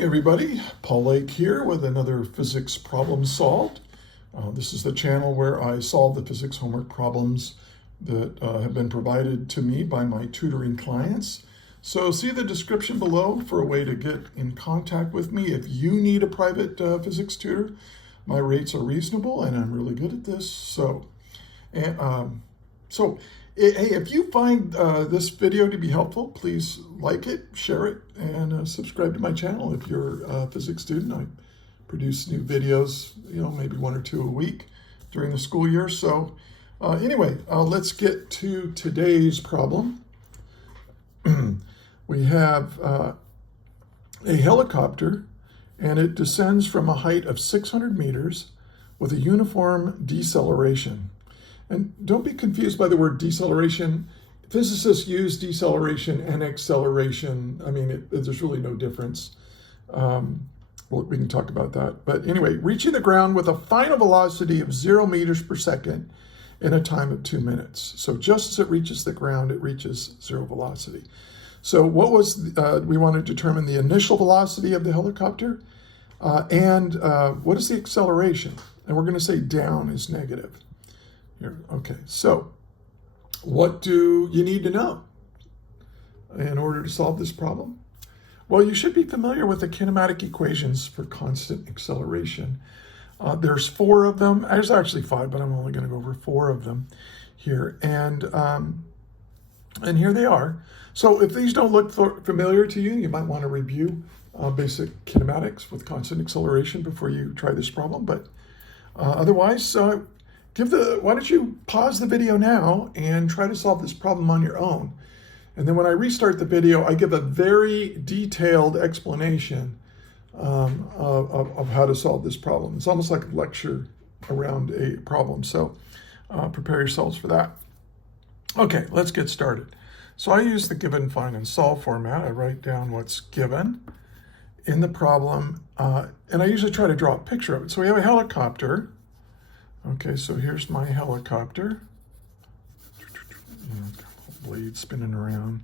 everybody, Paul Lake here with another physics problem solved. This is the channel where I solve the physics homework problems that have been provided to me by my tutoring clients. So see the description below for a way to get in contact with me if you need a private physics tutor. My rates are reasonable and I'm really good at this. Hey, if you find this video to be helpful, please like it, share it, and subscribe to my channel. If you're a physics student, I produce new videos, maybe 1 or 2 a week during the school year. So anyway, let's get to today's problem. We have a helicopter, and it descends from a height of 600 meters with a uniform deceleration. And don't be confused by the word deceleration. Physicists use deceleration and acceleration. I mean, there's really no difference. Well, we can talk about that. But anyway, reaching the ground with a final velocity of 0 meters per second in a time of 2 minutes. So just as it reaches the ground, it reaches 0 velocity. So what was, we want to determine the initial velocity of the helicopter and what is the acceleration? And we're going to say down is negative. Here. Okay, so what do you need to know in order to solve this problem? Well, you should be familiar with the kinematic equations for constant acceleration. There's 4 of them. There's actually 5, but I'm only going to go over 4 of them here. And here they are. So if these don't look familiar to you, you might want to review basic kinematics with constant acceleration before you try this problem. But otherwise, why don't you pause the video now and try to solve this problem on your own. And then when I restart the video, I give a very detailed explanation of how to solve this problem. It's almost like a lecture around a problem. So prepare yourselves for that. Okay, let's get started. So I use the given, find, and solve format. I write down what's given in the problem, and I usually try to draw a picture of it. So we have a helicopter. Okay, so here's my helicopter. Blade spinning around.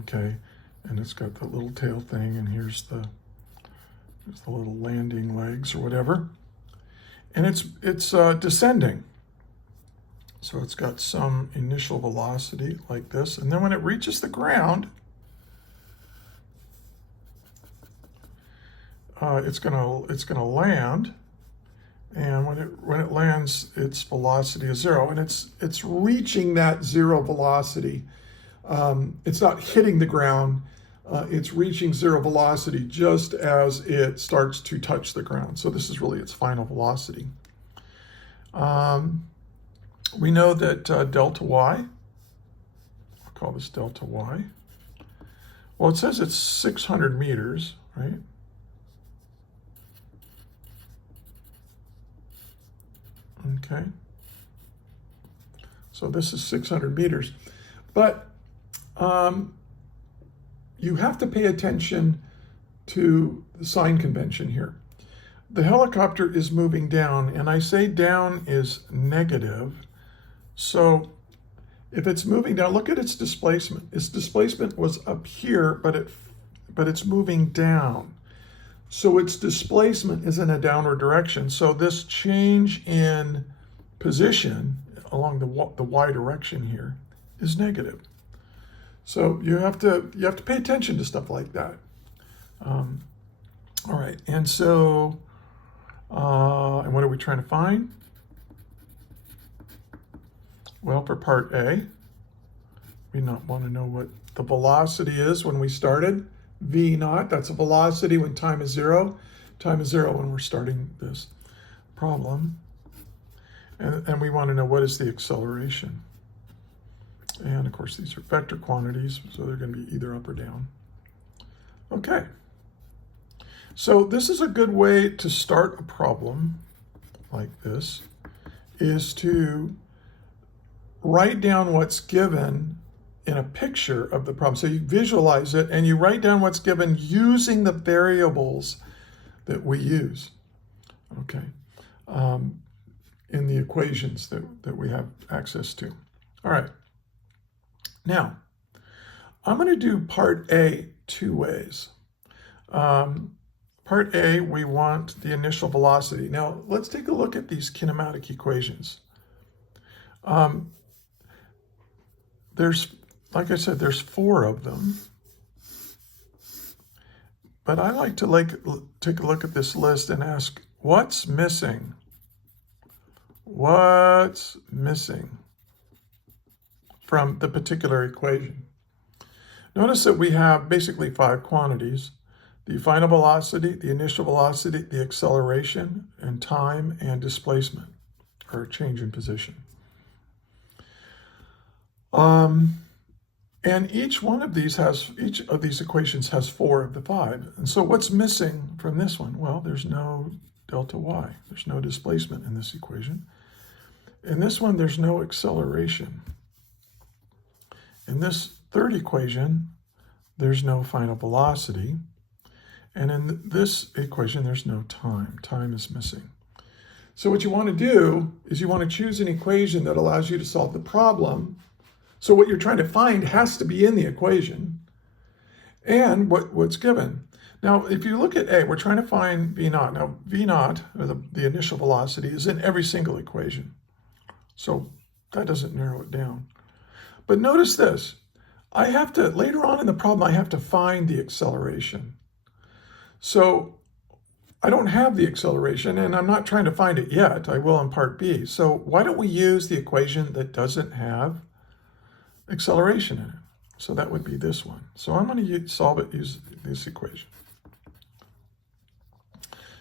Okay, and it's got the little tail thing, and here's the little landing legs or whatever. And it's descending. So it's got some initial velocity like this, and then when it reaches the ground, it's gonna land. And when it lands, its velocity is 0, and it's reaching that 0 velocity. It's not hitting the ground. It's reaching 0 velocity just as it starts to touch the ground. So this is really its final velocity. We know that delta y, I'll call this delta y. Well, it says it's 600 meters, right? Okay, so this is 600 meters, but you have to pay attention to the sign convention here. The helicopter is moving down, and I say down is negative. So if it's moving down, look at its displacement. Its displacement was up here, but it's moving down. So its displacement is in a downward direction. So this change in position along the y direction here is negative. So you have to pay attention to stuff like that. All right, and so and what are we trying to find? Well, for part A, we want to know what the velocity is when we started. V naught, that's a velocity when time is 0. Time is 0 when we're starting this problem. And we want to know what is the acceleration. And of course, these are vector quantities, so they're going to be either up or down. Okay. So this is a good way to start a problem like this, is to write down what's given in a picture of the problem. So you visualize it and you write down what's given using the variables that we use, okay, in the equations that we have access to. All right, now I'm going to do part A 2 ways. Part A, we want the initial velocity. Now, let's take a look at these kinematic equations. There's, like I said, there's 4 of them. But I like to take a look at this list and ask, what's missing? What's missing from the particular equation? Notice that we have basically 5 quantities: the final velocity, the initial velocity, the acceleration, and time and displacement, or change in position. And each of these equations has 4 of the 5. And so what's missing from this one? Well, there's no delta y. There's no displacement in this equation. In this one, there's no acceleration. In this third equation, there's no final velocity. And in this equation, there's no time. Time is missing. So what you want to do is you want to choose an equation that allows you to solve the problem. So what you're trying to find has to be in the equation and what's given. Now, if you look at A, we're trying to find V naught. Now, V naught, or the initial velocity, is in every single equation. So that doesn't narrow it down. But notice this. Later on in the problem, I have to find the acceleration. So I don't have the acceleration, and I'm not trying to find it yet. I will in part B. So why don't we use the equation that doesn't have acceleration in it? So that would be this one. So I'm going to solve it using this equation.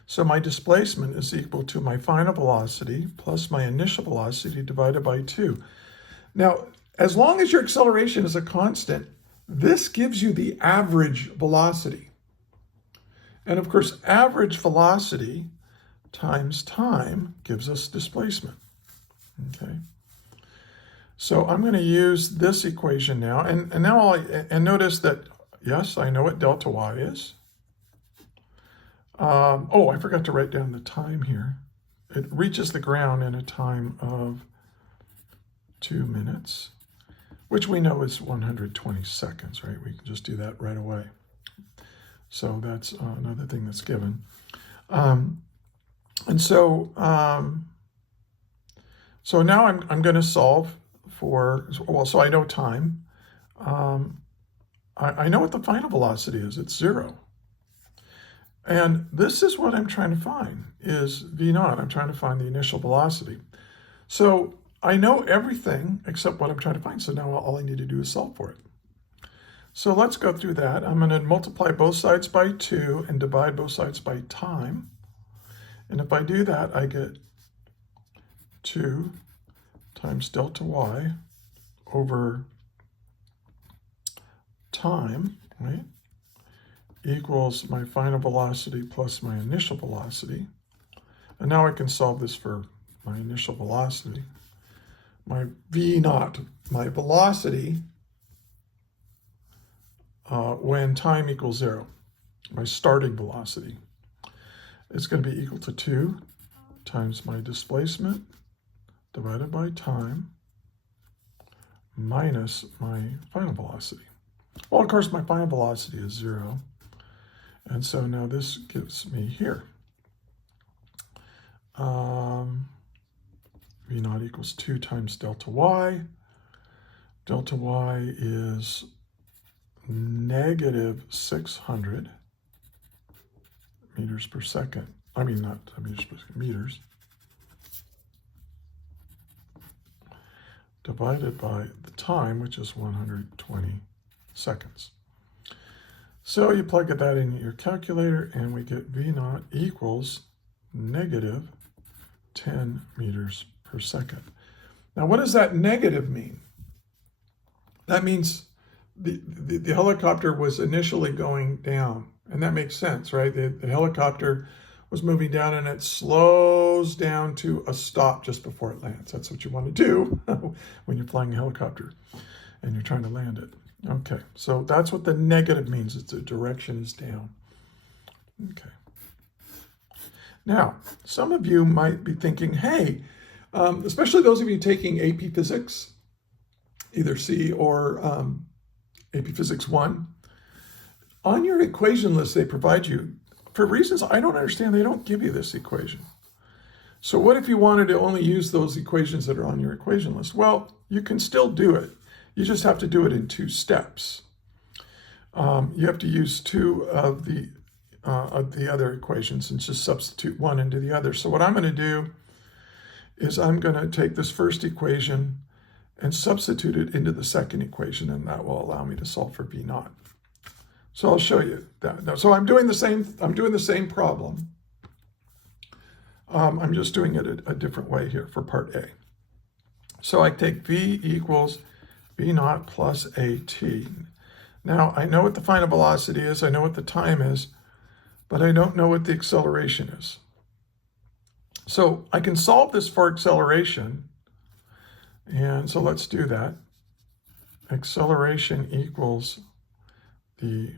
So my displacement is equal to my final velocity plus my initial velocity divided by 2. Now, as long as your acceleration is a constant, this gives you the average velocity. And of course, average velocity times time gives us displacement. Okay. So I'm going to use this equation now, and now notice that, yes, I know what delta y is. I forgot to write down the time here. It reaches the ground in a time of 2 minutes, which we know is 120 seconds, right? We can just do that right away. So that's another thing that's given. So now I'm going to solve so I know time. I know what the final velocity is. It's 0. And this is what I'm trying to find, is V naught. I'm trying to find the initial velocity. So I know everything except what I'm trying to find. So now all I need to do is solve for it. So let's go through that. I'm going to multiply both sides by 2 and divide both sides by time. And if I do that, I get 2 times delta y over time, right, equals my final velocity plus my initial velocity. And now I can solve this for my initial velocity. My V naught, my velocity, when time equals 0, my starting velocity, it's going to be equal to 2 times my displacement divided by time minus my final velocity. Well, of course, my final velocity is 0. And so now this gives me here. V naught equals 2 times delta y. Delta y is negative 600 meters per second. I mean, not meters per second, meters. Divided by the time, which is 120 seconds. So you plug that in your calculator, and we get V naught equals negative 10 meters per second. Now, what does that negative mean? That means the helicopter was initially going down, and that makes sense, right? The helicopter was moving down, and it slows down to a stop just before it lands. That's what you want to do when you're flying a helicopter and you're trying to land it. Okay, so that's what the negative means. It's the direction is down. Okay. Now, some of you might be thinking, hey, especially those of you taking AP Physics, either C or AP Physics 1, On your equation list they provide you, for reasons I don't understand, they don't give you this equation. So what if you wanted to only use those equations that are on your equation list? Well, you can still do it. You just have to do it in 2 steps. You have to use 2 of the other equations and just substitute one into the other. So what I'm going to do is I'm going to take this first equation and substitute it into the second equation, and that will allow me to solve for V naught. So I'll show you that. So I'm doing the same problem. I'm just doing it a different way here for part A. So I take V equals V naught plus AT. Now I know what the final velocity is, I know what the time is, but I don't know what the acceleration is. So I can solve this for acceleration, and so let's do that. Acceleration equals the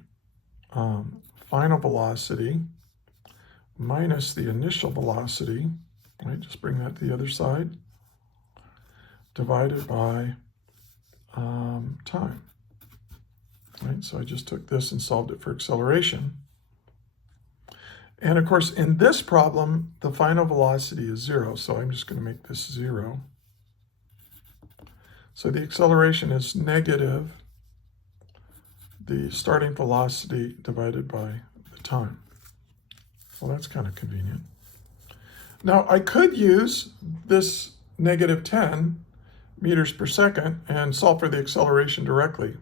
final velocity minus the initial velocity, right? Just bring that to the other side, divided by time, right? So I just took this and solved it for acceleration. And of course, in this problem, the final velocity is 0, so I'm just going to make this 0. So the acceleration is negative the starting velocity divided by the time. Well, that's kind of convenient. Now, I could use this negative 10 meters per second and solve for the acceleration directly.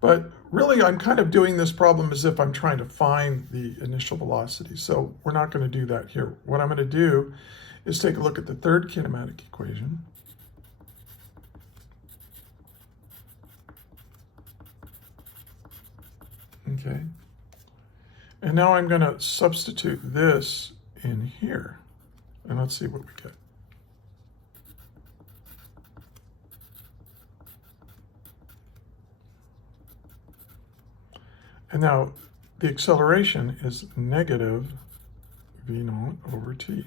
But really, I'm kind of doing this problem as if I'm trying to find the initial velocity. So we're not going to do that here. What I'm going to do is take a look at the third kinematic equation. Okay. And now I'm going to substitute this in here. And let's see what we get. And now the acceleration is negative V naught over t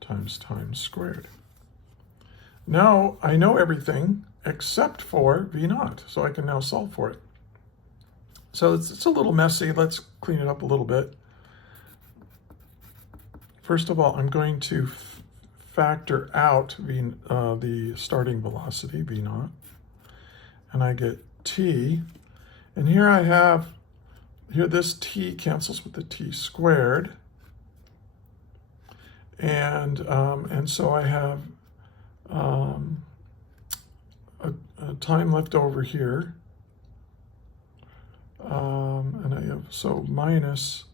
times time squared. Now I know everything except for V naught, so I can now solve for it. So it's a little messy. Let's clean it up a little bit. First of all, I'm going to factor out the starting velocity, V naught, and I get t. And here I have, this t cancels with the t squared. And so I have a time left over here. And I have, so minus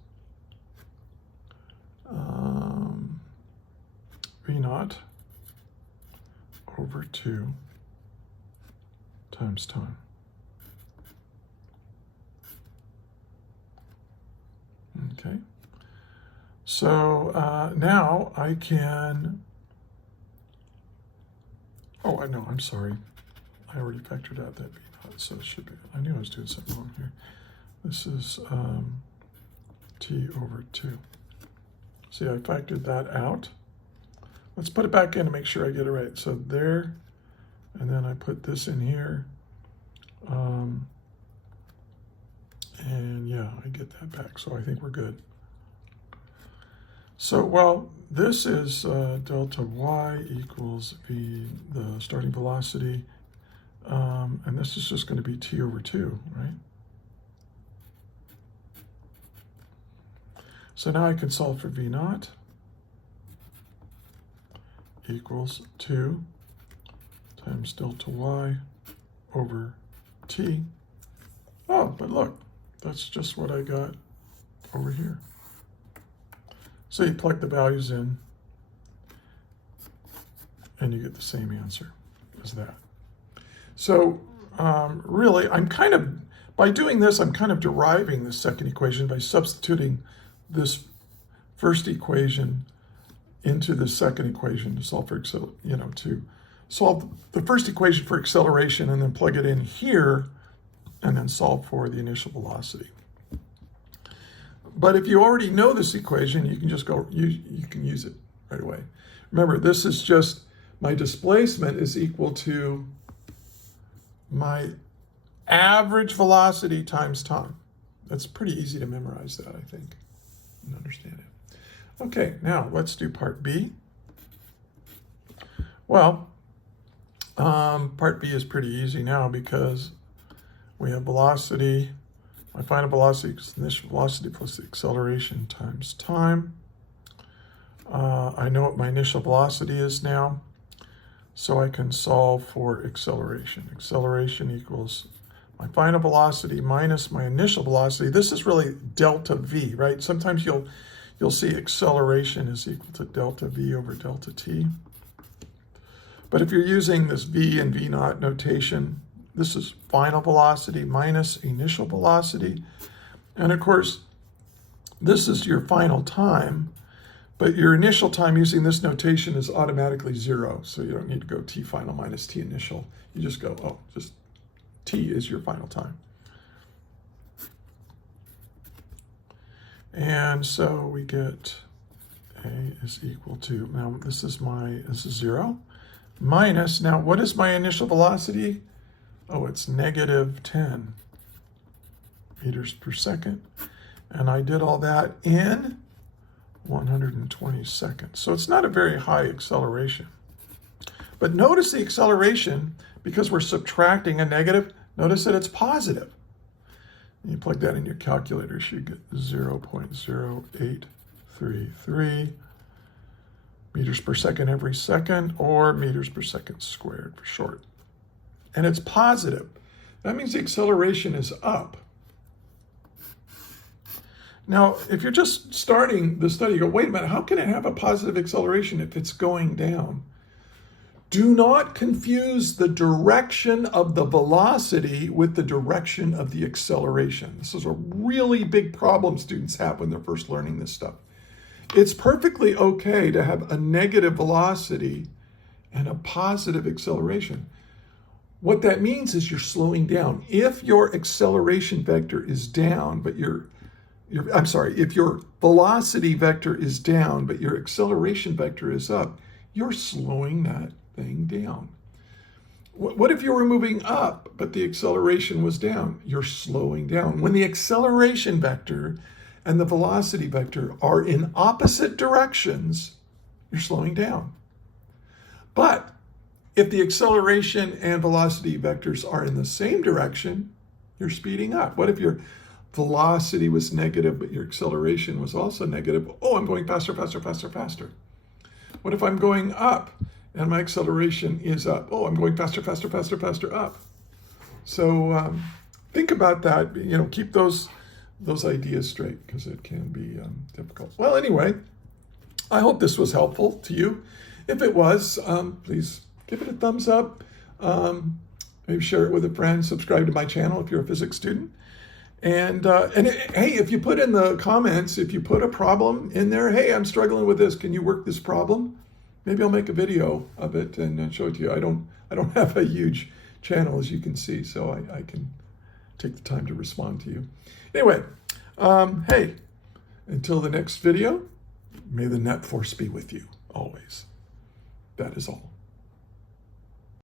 V naught over 2 times time. Okay, so now I can, oh, I know, I'm sorry. I already factored out that V naught, so it should be, I knew I was doing something wrong here. This is t over 2. See, I factored that out. Let's put it back in to make sure I get it right. So there, and then I put this in here. And yeah, I get that back, so I think we're good. So, well, this is delta y equals v, the starting velocity, and this is just going to be t over 2, right? So now I can solve for v naught equals 2 times delta y over t. Oh, but look, that's just what I got over here. So you plug the values in, and you get the same answer as that. So really, I'm kind of, by doing this, I'm kind of deriving the second equation by substituting this first equation into the second equation to solve for, to solve the first equation for acceleration and then plug it in here and then solve for the initial velocity. But if you already know this equation, you can just go, you can use it right away. Remember, this is just, my displacement is equal to my average velocity times time. That's pretty easy to memorize that, I think, and understand it. Okay, now let's do part B. Well, part B is pretty easy now because we have velocity. My final velocity is initial velocity plus the acceleration times time. I know what my initial velocity is now, so I can solve for acceleration. Acceleration equals my final velocity minus my initial velocity. This is really delta V, right? Sometimes you'll see acceleration is equal to delta V over delta T. But if you're using this V and V naught notation, this is final velocity minus initial velocity. And of course, this is your final time, but your initial time using this notation is automatically 0. So you don't need to go T final minus T initial. You just go, oh, just T is your final time. And so we get A is equal to, now this is 0, minus, now what is my initial velocity? Oh, it's negative 10 meters per second. And I did all that in 120 seconds. So it's not a very high acceleration. But notice the acceleration, because we're subtracting a negative, notice that it's positive. You plug that in your calculator, you get 0.0833 meters per second every second, or meters per second squared for short. And it's positive. That means the acceleration is up. Now, if you're just starting the study, you go, wait a minute, how can it have a positive acceleration if it's going down? Do not confuse the direction of the velocity with the direction of the acceleration. This is a really big problem students have when they're first learning this stuff. It's perfectly okay to have a negative velocity and a positive acceleration. What that means is you're slowing down. If your acceleration vector is down, but if your velocity vector is down, but your acceleration vector is up, you're slowing that thing down. What if you were moving up, but the acceleration was down? You're slowing down. When the acceleration vector and the velocity vector are in opposite directions, you're slowing down. But if the acceleration and velocity vectors are in the same direction, you're speeding up. What if your velocity was negative, but your acceleration was also negative? Oh, I'm going faster, faster, faster, faster. What if I'm going up and my acceleration is up? Oh, I'm going faster, faster, faster, faster, up. So think about that. Keep those ideas straight, because it can be difficult. Well, anyway, I hope this was helpful to you. If it was, please give it a thumbs up. Maybe share it with a friend. Subscribe to my channel if you're a physics student. And hey, if you put in the comments, if you put a problem in there, hey, I'm struggling with this, can you work this problem? Maybe I'll make a video of it and show it to you. I don't have a huge channel, as you can see, so I can take the time to respond to you. Anyway, hey, until the next video, may the net force be with you always. That is all.